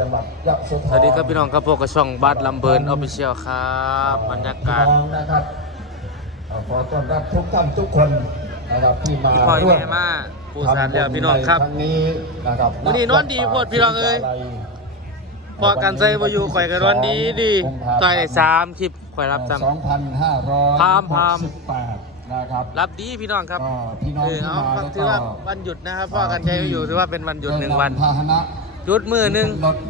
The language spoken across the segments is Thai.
จังหวัดยะโสธรสวัสดีครับพี่น้องครับพวกกระช่องบัตรลำเบิร์นออฟฟิเชียลครับบรรยากาศพี่น้องนะครับเอ่อขอต้อนรับทุกท่านทุกคนนะครับที่มาพี่พ่อยร่วมแม่มาปูสารแล้วพี่น้องครับ ทำญในครั้งนี้นะครับมื้อนี้นอนดีโพดพี่น้องเอ้ย พอกันใส่บอยู่ข่อยกันวันดีดีต่อยได้สามคลิปข่อยรับจ สองพันห้าร้อยพามพามสิบแปดนะครับำรับดีพี่น้องครับก็พี่น้องเออที่เอามาฟังแล้วถือว่าก็วันหยุดนะครับพ่อกันใช้อยู่ถือว่าเป็นวันหยุดหนึ่งวันพาหนะหยุดมือหนึ่งรถอ่า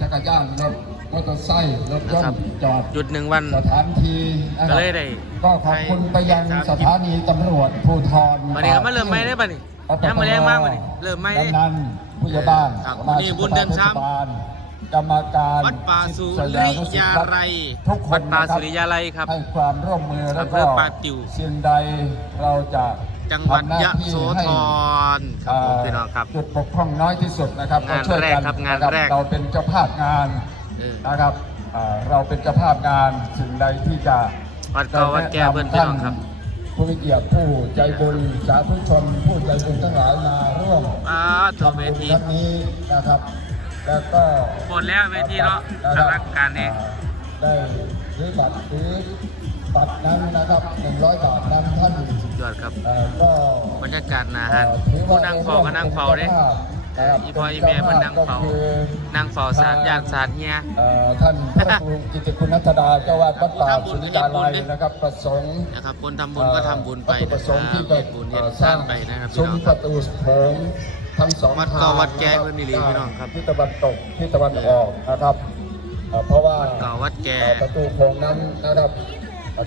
จักรยานรถมอเตอร์ไซค์รถยนนะครับ ต์จอดหยุดหนึ่งวัน สถานที่นะคก็รับเลยได้ก็ขอบคุณไปยังให้สถานีตำรวจภูธรวันนี้ก็มาเริ่มไม่ได้ป่ะนี่ยังมาแรงมากป่ะนี่เริ่มไม่ได้ กำนันผู้ใหญ่บ้านครับสมานี่ชิกบุญเดือนสภช้ำทศบาลกรรมการวัดป่าสุศิษรินุศิษยารัตน์ลัยทุกคนวัดป่านะครับ สุริยาลัยครับ ให้ความร่วมมือแล้วอำเภก็อป่าติ๋วสิ่งใดเราจะ จังหวัดทำน้ายะที่โสให้ธรครับผมพี่น้องครับจุดบกพร่องน้อยที่สุดนะครับงานช่วยแรกกันครับงานะแรกเราเป็นเจ้าภาพงานเออนะครับอ่าเราเป็นเจ้าภาพงานสิ่งใดที่จะวัดเก่าวัดแก่เพื่อนพี่น้องครับผู้มีเกียรติผู้ใจบุญสาธุชนผู้ใจบุญทั้งหลายมาร่วมป้าโถเวทีครั้งนี้นะครับ แล้วก็หมดแล้วเวทีเนาะสำนักการนี้ได้ซื้อบัตรซื้อ บัตรนั้นนะครับ100 บาทนั้นท่านสุดยอดครับเอ่อก็บรรยากาศหนาหันผู้นั่งเฝ้าก็นั่งเฝ้าเด้เอออีพออีเมย์มันนั่งเฝ้านั่งเฝ้าสารญาติสารเฮียเอ่อท่านพระครูกิติคุณนัทดาเจ้าวาดวัดป่าสุริยาลัยนะครับ ประสงค์นะครับคนทำบุญก็ทำบุญไปวัตถุปนะระคสรังค์บที่เฮ็ดบุญเฮ็ดทานไปนะครับพี่ซุ้มน้องประตูโถงทั้งสองวัดเก่าวัดแก่เพิ่นนี่หลีพี่น้องครับทิศตะวันตกทิศตะวันออกนะครับเอ่อเพราะว่าวัดเก่าวัดแก่เอ่อประตูโถงนั้นนะครับ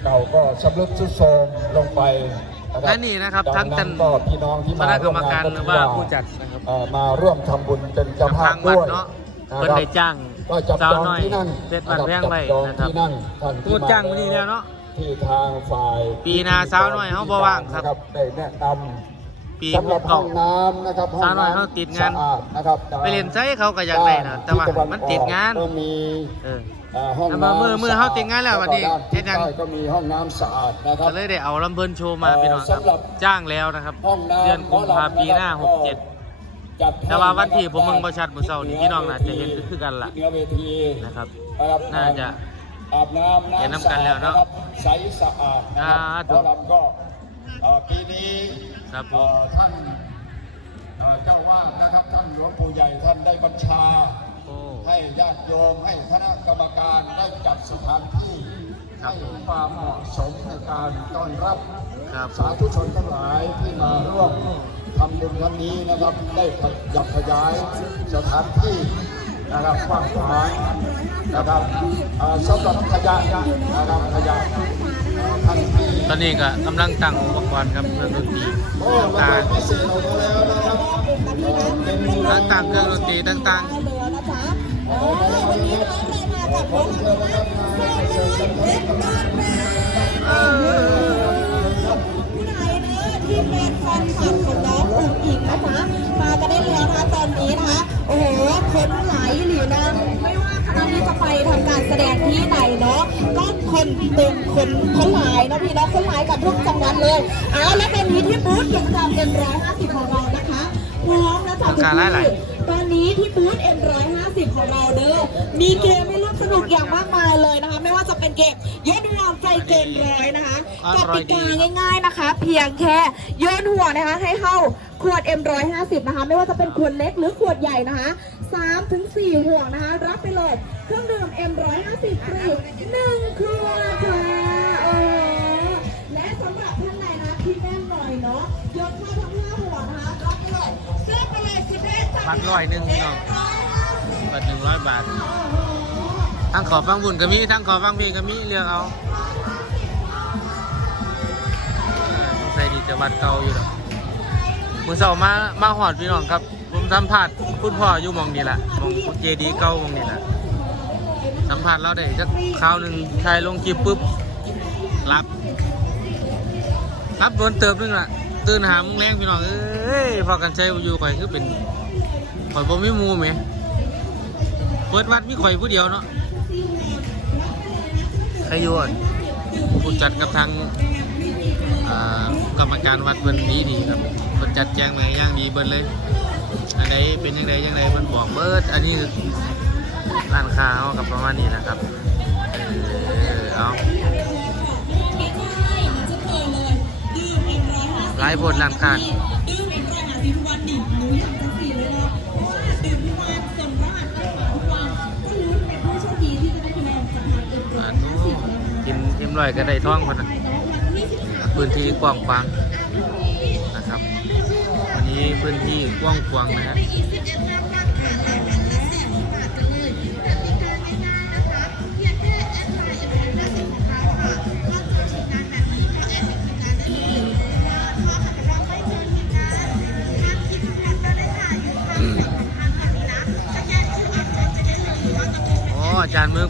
เก่าก็ชำรุดทรุดโทรมลงไปะครับและนี่นะครับทั้งท่านดัก็พี่น้องที่คมาณะกรรมวการงนหรือว่าผู้จัดนะครับ เอ่อมาร่วมทำบุญเป็นเจ้าภาพทางวัด้ดวยเนาะนะเพิ่นครับได้จ้างก็จับสาจวองน้อยที่นั่งเพชรบ้านแพงไว้จับจองนะครับที่นั่งท่านที่พูดจ้างมื้อนี้แล้วเนาะ ที่ทางฝ่ายปีหน้าสาวน้อยเขาบ่ว่างครับได้แนะนำปีสำหรับห้เก่าองน้ำนะครับห้องสาวน้อยน้ำเขาติดงาน สะอาดนะครับไปเรียนไซเขาก็อยากได้นะแต่ว่าด้มันติดงานก็มีเออเอ่อ ห้องเอามาน้ำมือมือเขาติดงานแล้ววันนี้ก็เฮ็ดยังด้านทิศใต้ก็มีห้องน้ำสะอาดนะครับก็เลยได้เอาลำเบินโชว์มาเอ่อพี่น้องครับสำหรับจ้างแล้วนะครับห้องน้ำเดือนกุมภาปีหน้าก็จัดให้67แต่ว่าวันที่ผมมึงประชัดมื้อเช้านี่พี่น้องน่าจะเห็นคือกันล่ะเหนือเวทีนะครับนะครับน่าจะอาบน้ำเห็นน้ำกันแล้วเนอะสะอดครับใสสะอาดนะครับอ่าเพราะเราก็เอ่อปีนี้ครับผมเอ่อท่านเอ่อเจ้าวาดนะครับท่านหลวงปู่ใหญ่ท่านได้บัญชาโอ้ ให้ญาติโยมให้คณะกรรมการได้จัดสถานที่ครัให้บความเหมาะสมในการต้อนรับครับสาธุชนทั้งหลายที่มาร่วมทำบุญครั้งนี้นะครับได้ขยับขยายสถานที่นะครับกว้างขวางนะครับเอ่อสำหรับขยะนะครับขยะเอ่อท่านที่ตอนนี้ก็กำลังตั้งอุปกรณ์ครับเครื่องดนตรีโอ้ต่างพิเศษออกมาแล้วนะครับเอ่อเป็นมูลๆต่างๆ เครื่องดนตรีต่างเหลือนะจ๊ะโอ้วันนี้น้องเลยมาจากรถเล็กบ้านแม่ผู้ใดนะที่เป็นแฟนคลับของน้องอุ๋งอิงนะคะมากันได้แล้วนะคะตอนนี้นะคะโอ้โหคนไหลายหลีนะไม่ว่าคณะนี้จะไปทำการแสดงที่ไหนเนาะก็คนเต็มคนคนหลายนะพี่เนาะคนหลายกับทุกจังหวัดเลยเอาและตอนนี้ที่บูธกิจกรรมเอ็มร้อยห้าสิบของเรานะคะพร้อมแล้วจ้ะทุกที่ตอนนี้ที่บูธ M150 ของเราเด้อ มีเกมให้ร่วมสนุกอย่างมากมายเลยนะคะ ไม่ว่าจะเป็นเกมโยนห่วใจเกินร้อยนะคะอกร่อยติกาง่าย ๆนะคะ เพียงแค่โยนห่วงนะคะให้เข้าขวด M150 นะคะ ไม่ว่าจะเป็นขวดเล็กหรือขวดใหญ่นะคะ3ถึง4ห่วงนะคะ รับไปเลยเครื่องดื่ม M150 ฟรี1ขวดค่ะโอ้และสำหรับท่านไหนนะที่แน่นหน่อยเนาะโยนเข้าทั้งห้าห่วงนะคะ รับไปเลยเสื้อไปเลยสิบเอ็ดๆบัตรร้อยหนึ่งพี่น้อง บัตรหนึ่งร้อยบาท ทั้งขอฟังบุญก็มี ทั้งขอฟังเพลงก็มีเรื่องเอาเออสงสัยดีจะวัดเก่าอยู่ดอกมือเสามา มาหอดพี่น้องครับ ผมสัมผัสคุณพ่ออยู่มองนี่แหละมองเจดีเก่ามองนี่แหละสัมผัสเราได้จักคราวหนึ่งชายลงคลิปปุ๊บ รับรับโดนเติบนึงล่ะตื่นหามึงแรงพี่น้องเอ้ยพอกันใช้อยู่ข่อยคือเป็นข่อยบ่มีมูแหม เปิดวัดมีข่อยผู้เดียวเนาะใครอยู่อะผู้จัดกับทางอ่ากรรมการวัดเบิ่นดีดีครับเพิ่นจัดแจงมาอย่างดีเบิ่นเลยอันไหนเป็นยังไงยังไงมันบอกเบิร์ดอันนี้คือร้านค้าเขากับประมาณนี้นะครับเออเอาไลฟ์บทร้านค้า มร้อยก็ได้ท้องคนนะพื้นที่กว้างขวางนะครับ วันนี้พื้นที่กว้างขวางนะครับอีกสิบเลค่ะ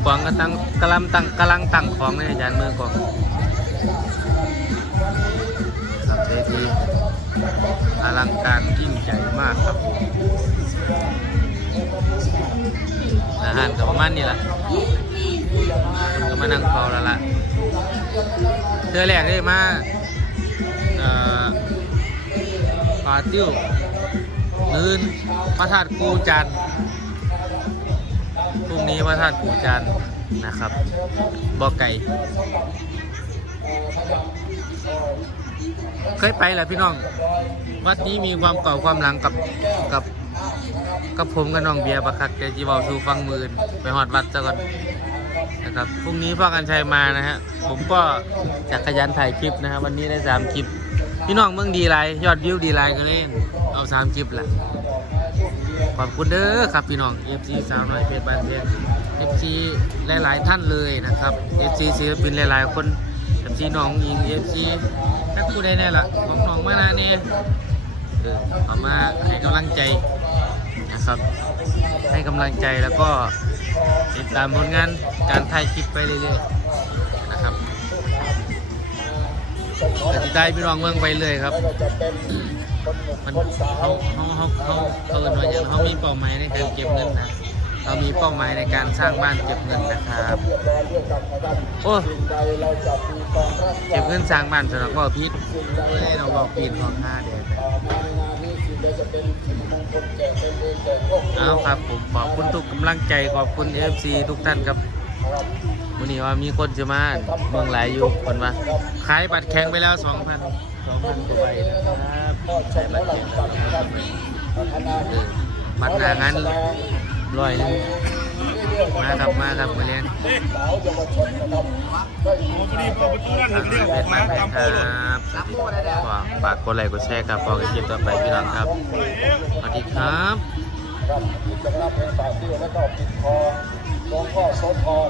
อาจารย์มืองก็ตั้งกำลังตั้งกำลังตั้งของเลยอาจารย์มือกวางครับเวทีอลังการยิ่งใหญ่มากครับผมอาหารกับประมาณนี้ละคนก็มานั่งเฝ้าแล้วล่ะเทือแรกเลยมาปาติ้วลื่นพระธาตุกูจันทร์ รุ่งนี้พระธาตุปู่จันนะครับบ่อไก่ เคยไปแหละพี่น้อง วัดนี้มีความเก่าความหลังกับกับกับผมกับน้องเบียร์ประคักแต่จีบอสูฟังมืนไปหอดวัดซะก่อนนะครับพรุ่งนี้พ่อกันชัยมานะฮะผมก็จะขยันถ่ายคลิปนะครับวันนี้ได้สามคลิป พี่น้องเมืองดีไลยอดวิวดีไลก็เล่นเอาสามคลิปแหละ ขอบคุณเด้อครับพี่น้อง FC สาวน้อยเพชรบ้านเพชร FC หลาย ๆ ท่านเลยนะครับ FC ศิลปินหลาย ๆ คน FC น้องอิง FC ถ้าผู้ใดแน่ละของน้องมานาเนี่ยเออเอามาให้กำลังใจนะครับ ให้กำลังใจแล้วก็ติดตามผลงานการถ่ายคลิปไปเรื่อยๆนะครับกติดได้พี่น้องเมืองไปเลยครับ มันเขาเขาเขาเขาเขาเอินว่าอย่างเขามีเป้าหมายในการเก็บเงินนะเรามีเป้าหมายในการสร้างบ้านเก็บเงินนะครับโอ้เก็บเงินสร้างบ้านสำหรับพ่อพิษเฮ้เราบอกปีนของห้าเดือนเอาครับผมขอบคุณทุกกำลังใจขอบคุณ FC ทุกท่านครับ นนี้ว่ามีคนจะมาเมืองหลายอยู่คนมาขายบัตรแข่งไปแล้ว2,000 2,000กว่าใบนะครับขายบัตรแข่งบัตรหนางานร้อยนึงมาครับมาครับมาเรียนมานหนึ่งเรียกออกมาตามโปรโลครับฝากกดไลค์กดแชร์ครับพอกันคลิปต่อไปพี่น้องครับสวัสดีครับครับกิจกรรมในสายที่แล้วก็ปิดทองหลวงพ่อโสธร